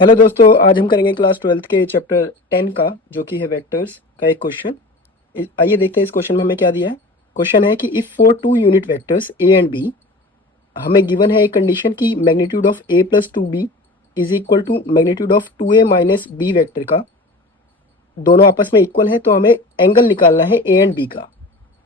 Hello दोस्तों, आज हम करेंगे क्लास 12th के चैप्टर 10 का जो कि है वेक्टर्स का एक क्वेश्चन। आइए देखते हैं इस क्वेश्चन में हमें क्या दिया है। क्वेश्चन है कि if for two unit vectors A and B हमें गिवन है एक कंडीशन की magnitude of A plus two B is equal to magnitude of two A minus B vector का, दोनों आपस में इक्वल है तो हमें एंगल निकालना है ए एंड बी का।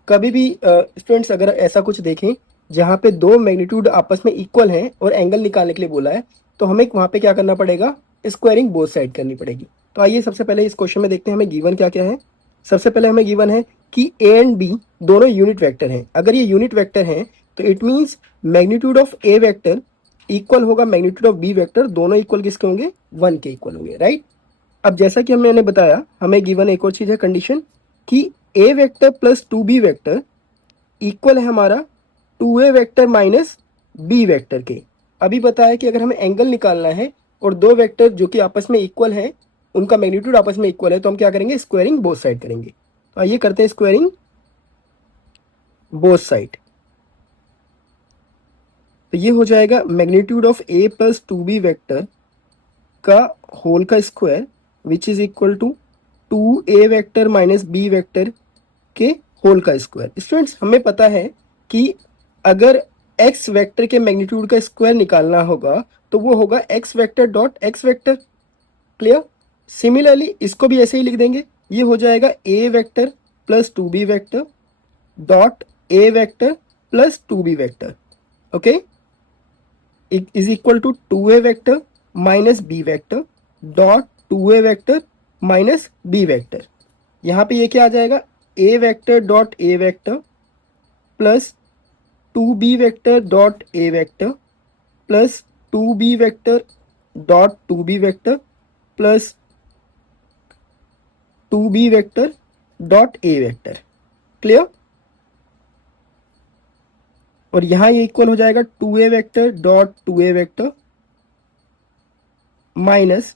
कभी भी स्टूडेंट्स अगर ऐसा कुछ देखें जहाँ पे दो मैग्नीट्यूड आपस में इक्वल हैं और एंगल निकालने के लिए बोला है तो हमें वहाँ पे क्या करना पड़ेगा, स्क्वायरिंग बोथ साइड करनी पड़ेगी। तो आइए सबसे पहले इस क्वेश्चन में देखते हैं हमें गिवन क्या क्या है। सबसे पहले हमें गिवन है कि ए एंड बी दोनों यूनिट वेक्टर हैं। अगर ये यूनिट वेक्टर हैं तो it means magnitude of A vector equal होगा मैग्नीट्यूड ऑफ बी वेक्टर, दोनों इक्वल किसके होंगे, 1 के इक्वल होंगे, राइट। अब जैसा कि मैंने बताया हमें गिवन एक और चीज है कंडीशन कि A vector plus two B vector equal है हमारा two A vector minus B vector के। अभी बताया कि अगर हमें एंगल निकालना है और दो वेक्टर जो कि आपस में इक्वल है उनका मैग्नीट्यूड आपस में इक्वल है तो हम क्या करेंगे, स्क्वायरिंग बोथ साइड करेंगे। तो आइए करते हैं स्क्वायरिंग बोथ साइड। तो ये हो जाएगा magnitude of A plus two B vector का होल का square which is equal to two A vector minus B vector के होल का स्क्वायर। स्टूडेंट्स हमें पता है कि अगर x वेक्टर के मैग्नीट्यूड का स्क्वायर निकालना होगा तो वो होगा x vector dot x vector. Clear. Similarly इसको भी ऐसे ही लिख देंगे, ये हो जाएगा a vector plus two B vector dot a vector plus two B vector, okay, is equal to two A vector minus B vector dot two A vector minus B vector. यहाँ पे ये क्या आ जाएगा, A vector dot A vector plus two B vector dot A vector plus two B vector dot two B vector plus two B vector dot A vector. Clear. और यहां ये equal हो जाएगा two A vector dot two A vector minus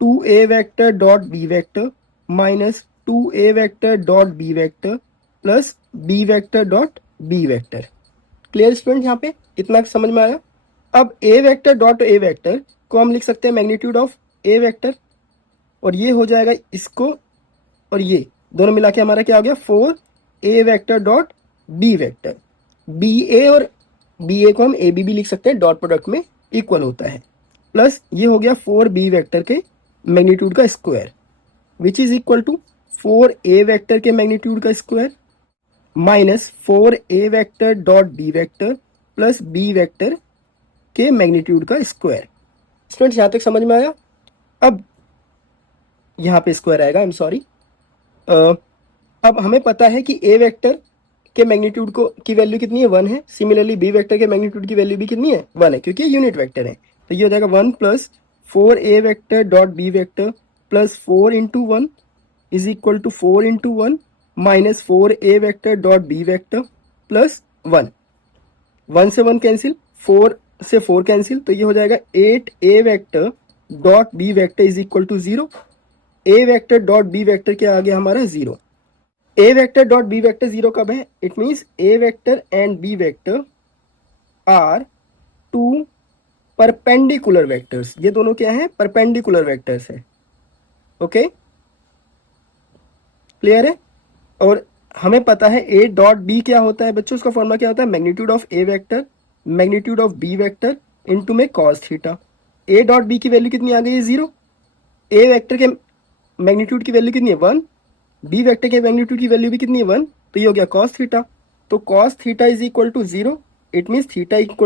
two A vector dot B vector minus two A vector dot B vector plus B vector dot B vector. Clear student, यहाँ पे इतना समझ में आया। अब A vector dot A vector को हम लिख सकते हैं मैग्नीट्यूड ऑफ ए वेक्टर और ये हो जाएगा इसको और ये दोनों मिला के हमारा क्या हो गया, four A vector dot B vector. B A और बी ए को हम ए बी भी लिख सकते हैं, डॉट प्रोडक्ट में इक्वल होता है, प्लस ये हो गया फोर बी वेक्टर के मैग्नीट्यूड का square which is equal to four A vector के मैग्नीट्यूड का square minus four A vector dot B vector plus B vector के मैग्नीट्यूड का स्क्वायर। स्टूडेंट्स यहां तक समझ में आया। अब यहां पे स्क्वायर आएगा, आई एम सॉरी। अब हमें पता है कि ए वेक्टर के मैग्नीट्यूड को की वैल्यू कितनी है, 1 है। सिमिलरली बी वेक्टर के मैग्नीट्यूड की वैल्यू भी कितनी है, 1 है, क्योंकि यूनिट वेक्टर है। तो ये हो जाएगा 1 plus four A vector dot B vector plus four into one is equal to four into one minus four A vector dot B vector plus one. One से वन कैंसिल, फोर से four cancel, तो ये हो जाएगा eight A vector dot B vector is equal to zero. A vector dot B vector क्या आ गया हमारा, zero. A vector dot B vector zero कब है, it means A vector and B vector are two perpendicular vectors. ये दोनों क्या है, परपेंडिकुलर वेक्टर्स है, ओके, क्लियर है। और हमें पता है ए डॉट बी क्या होता है बच्चों, उसका फॉर्मूला क्या होता है, magnitude of A vector magnitude of B vector into में cos theta. A dot B की वैल्यू कितनी आ गई है, जीरो। ए वेक्टर के मैग्नीट्यूड की वैल्यू कितनी है, 1। बी वेक्टर के मैग्नीट्यूड की वैल्यू भी कितनी है, 1। तो ये हो गया कॉस थीटा। तो cos theta is equal to zero, it means theta equal